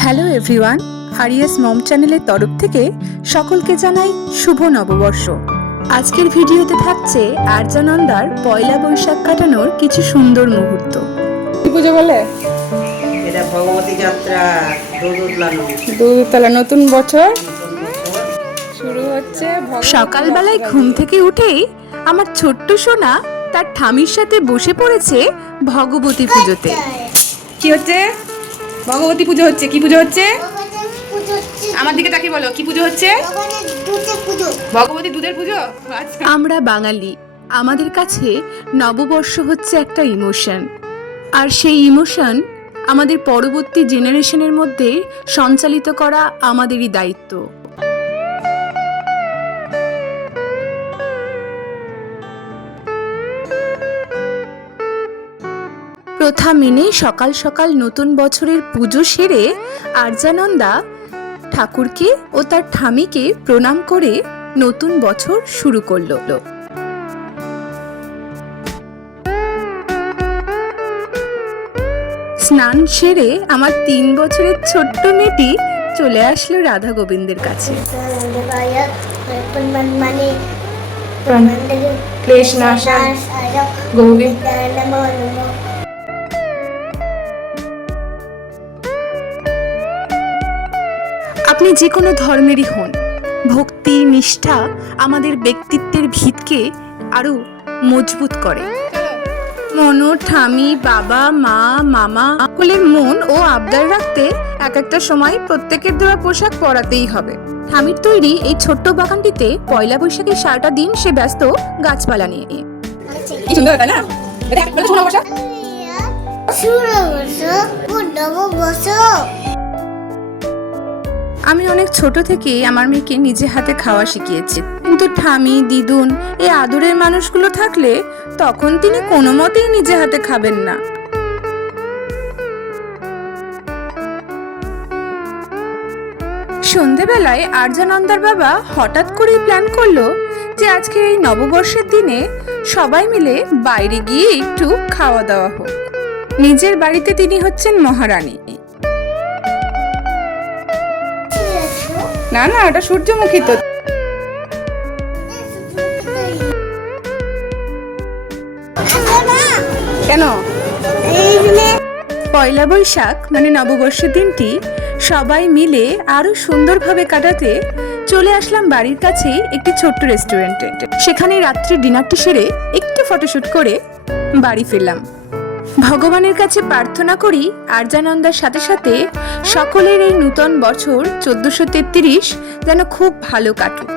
Hello everyone, Arias মম চ্যানেলের তরফ থেকে সকলকে জানাই শুভ নববর্ষ। আজকের ভিডিওতে থাকছে আর্যানন্দার পয়লা বৈশাখ কাটানোর কিছু সুন্দর মুহূর্ত। কি পুজো বলে? এটা ভগবতী যাত্রা, দুধতলা নতুন বছর শুরু হচ্ছে। সকালবেলায় ঘুম থেকে উঠেই আমার ছোট্ট সোনা তার ঠামির সাথে বসে পড়েছে ভগবতী পুজোতে। কি হচ্ছে? ভগবতী পুজো হচ্ছে। কি পুজো হচ্ছে? আমার দিকে তাকিয়ে বলো, কি পুজো হচ্ছে? ভগবতী দুধের পুজো। আচ্ছা। আমরা বাঙালি, আমাদের কাছে নববর্ষ হচ্ছে একটা ইমোশন, আর সেই ইমোশন আমাদের পরবর্তী জেনারেশনের মধ্যে সঞ্চালিত করা আমাদেরই দায়িত্ব। প্রথা মেনে সকাল সকাল নতুন বছরের পুজো সেরে আর্যানন্দা ঠাকুরকে ও তার ঠামিকে প্রণাম করে নতুন বছর শুরু করলো। স্নান সেরে আমার 3 বছরের ছোট্ট মেয়েটি চলে আসলো রাধা গোবিন্দের কাছে। আপনি যে কোনো ধর্মেরই হন, ভক্তি নিষ্ঠা আমাদের ব্যক্তিত্বের ভিতকে আরো মজবুত করে। মনো, ঠামি, বাবা, মা, মামা সকলের মন ও আবদার রাখতে এক একটা সময় প্রত্যেকের দেওয়া পোশাক পরাতেই হবে। ঠামির তৈরি এই ছোট্ট বাগানটিতে পয়লা বৈশাখের সারাটা দিন সে ব্যস্ত গাছপালা নিয়ে। কি সুন্দর, তাই না? এটা একটা ছোট বসা। আমি অনেক ছোট থেকেই আমার মেয়েকে নিজে হাতে খাওয়া শিখিয়েছি, কিন্তু ঠামি, দিদুন এই আদরের মানুষগুলো থাকলে তখন তিনি কোনো মতেই নিজে হাতে খাবেন না। সন্ধেবেলায় আর্যানন্দার বাবা হঠাৎ করেই প্ল্যান করলো যে আজকে এই নববর্ষের দিনে সবাই মিলে বাইরে গিয়ে একটু খাওয়া দাওয়া হোক। নিজের বাড়িতে তিনি হচ্ছেন মহারানী। না না, এটা সূর্যমুখী তো। কেন? পয়লা বৈশাখ মানে নববর্ষের দিনটি সবাই মিলে আরো সুন্দরভাবে কাটাতে চলে আসলাম বাড়ির কাছেই একটি ছোট্ট রেস্টুরেন্টে। সেখানে রাত্রি ডিনারটি সেরে একটু ফটোশুট করে বাড়ি ফিরলাম। ভগবানের কাছে প্রার্থনা করি আর্যানন্দার সাথে সাথে সকলের এই নূতন বছর 1433 যেন খুব ভালো কাটুক।